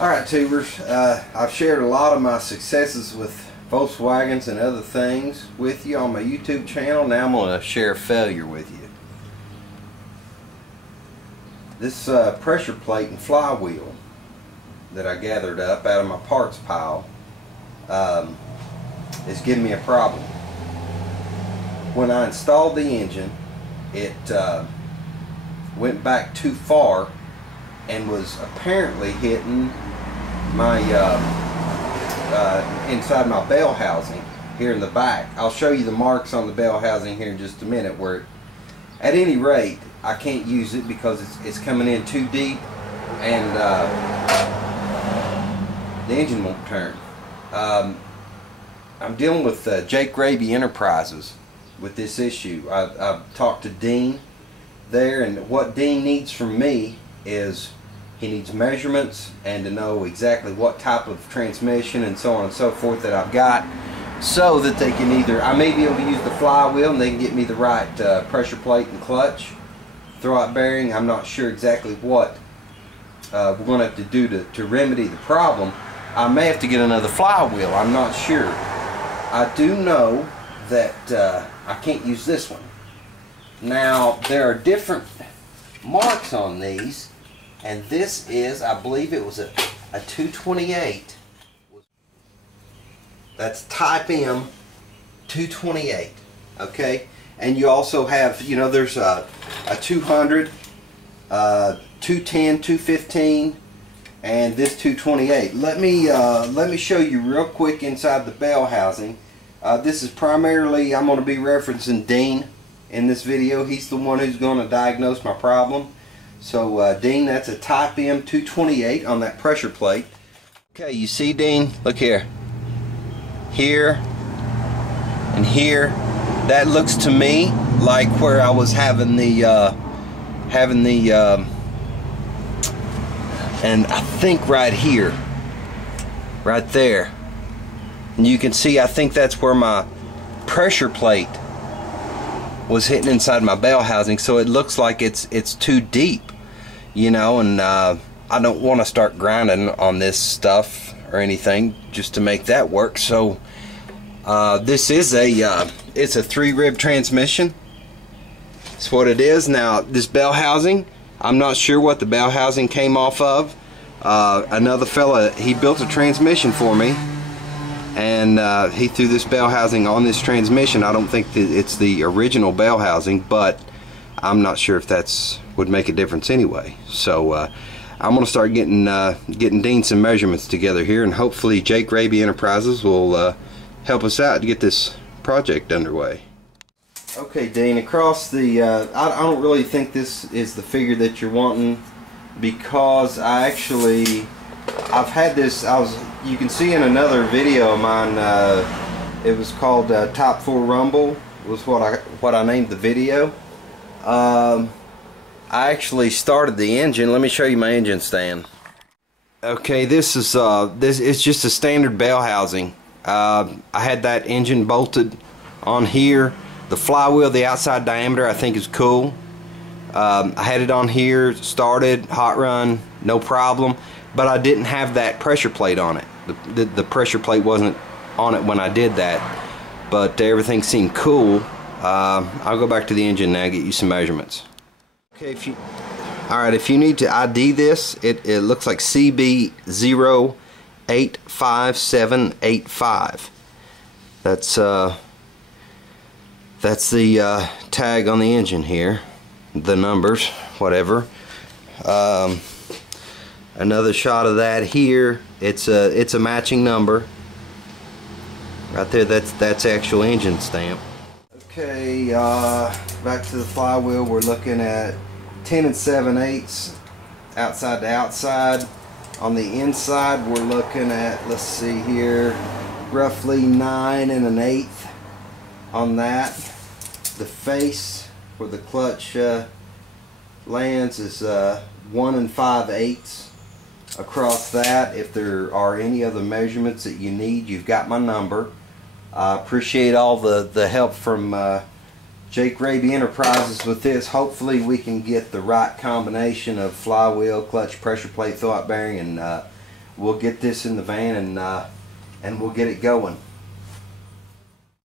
Alright, tubers, I've shared a lot of my successes with Volkswagens and other things with you on my YouTube channel. Now I'm going to share a failure with you. This pressure plate and flywheel that I gathered up out of my parts pile is giving me a problem. When I installed the engine, it went back too far and was apparently hitting my inside my bell housing here in the back. I'll show you the marks on the bell housing here in just a minute, where at any rate I can't use it because it's coming in too deep and the engine won't turn. I'm dealing with Jake Raby Enterprises with this issue. I've talked to Dean there, and what Dean needs from me is he needs measurements and to know exactly what type of transmission and so on and so forth that I've got, so that they can either, I may be able to use the flywheel and they can get me the right pressure plate and clutch, throwout bearing. I'm not sure exactly what we're going to have to do to remedy the problem. I may have to get another flywheel. I'm not sure. I do know that I can't use this one. Now, there are different marks on these, and this is, I believe it was a 228. That's type M 228. Okay, and you also have, you know, there's a 200, 210, 215, and this 228. Let me show you real quick inside the bell housing. This is primarily, I'm going to be referencing Dean in this video. He's the one who's going to diagnose my problem. So Dean, that's a type M 228 on that pressure plate. Okay, you see, Dean, look here, here and here. That looks to me like where I was having the and I think right here, right there, and you can see, I think that's where my pressure plate was hitting inside my bell housing. So it looks like it's too deep, you know, and I don't want to start grinding on this stuff or anything just to make that work. So this is it's a 3-rib transmission. That's what it is. Now this bell housing, I'm not sure what the bell housing came off of. Another fella, he built a transmission for me, and he threw this bell housing on this transmission. I don't think that it's the original bell housing, but I'm not sure if that's would make a difference anyway. So I'm going to start getting Dean some measurements together here, and hopefully Jake Raby Enterprises will help us out to get this project underway. Okay, Dean, across the I don't really think this is the figure that you're wanting, because I've had this, you can see in another video of mine, it was called Top 4 Rumble, was what I named the video. I actually started the engine. Let me show you my engine stand. Okay, this is it's just a standard bell housing. I had that engine bolted on here. The flywheel, the outside diameter, I think is cool. I had it on here, started, hot run, no problem, but I didn't have that pressure plate on it. The pressure plate wasn't on it when I did that, but everything seemed cool. I'll go back to the engine now and get you some measurements. Okay, alright, if you need to ID this, it looks like CB085785. That's the tag on the engine here, the numbers, whatever. Another shot of that here. It's a matching number right there. That's actual engine stamp. Okay, back to the flywheel. We're looking at 10 7/8 outside to outside. On the inside, we're looking at, let's see here, roughly 9 1/8 on that. The face where the clutch lands is 1 5/8 across that. If there are any other measurements that you need, you've got my number. I appreciate all the help from Jake Raby Enterprises with this. Hopefully we can get the right combination of flywheel, clutch, pressure plate, throwout bearing, and we'll get this in the van and we'll get it going.